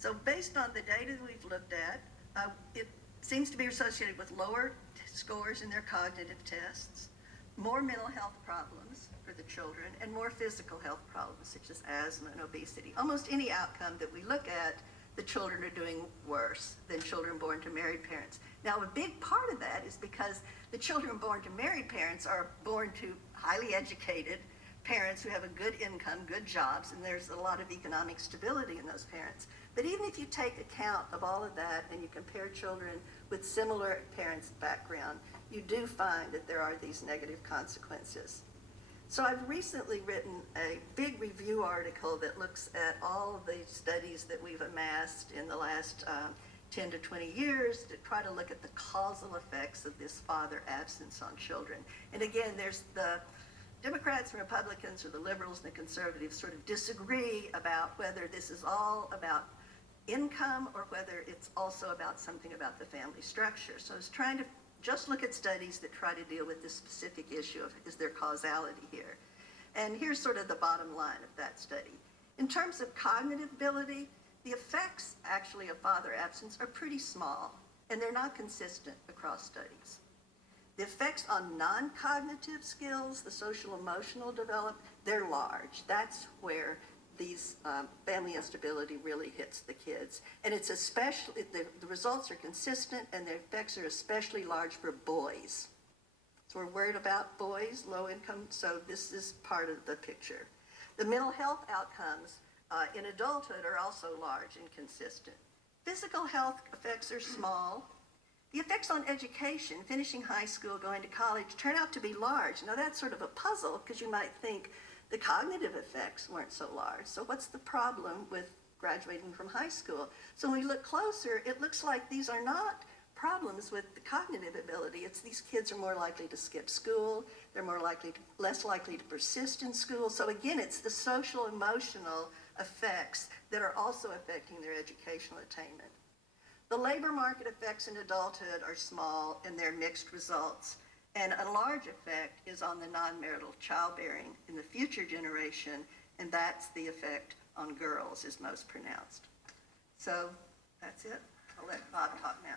So based on the data that we've looked at, it seems to be associated with lower scores in their cognitive tests, more mental health problems for the children, and more physical health problems such as asthma and obesity. Almost any outcome that we look at, the children are doing worse than children born to married parents. Now, a big part of that is because the children born to married parents are born to highly educated parents who have a good income, good jobs, and there's a lot of economic stability in those parents. But even if you take account of all of that and you compare children with similar parents' background, you do find that there are these negative consequences. So I've recently written a big review article that looks at all of the studies that we've amassed in the last 10 to 20 years to try to look at the causal effects of this father absence on children. And again, there's the Democrats and Republicans, or the liberals and the conservatives, sort of disagree about whether this is all about income or whether it's also about something about the family structure. So I was trying to just look at studies that try to deal with this specific issue of, is there causality here? And here's sort of the bottom line of that study. In terms of cognitive ability, the effects actually of father absence are pretty small, and they're not consistent across studies. The effects on non-cognitive skills, the social emotional development, they're large. That's where these family instability really hits the kids. And it's especially, the results are consistent and the effects are especially large for boys. So we're worried about boys, low income, so this is part of the picture. The mental health outcomes in adulthood are also large and consistent. Physical health effects are small. The effects on education, finishing high school, going to college, turn out to be large. Now that's sort of a puzzle because you might think the cognitive effects weren't so large. So what's the problem with graduating from high school? So when we look closer, it looks like these are not problems with the cognitive ability. It's these kids are more likely to skip school. They're less likely to persist in school. So again, it's the social emotional effects that are also affecting their educational attainment. The labor market effects in adulthood are small and they're mixed results. And a large effect is on the non-marital childbearing in the future generation, and that's the effect on girls is most pronounced. So that's it. I'll let Bob talk now.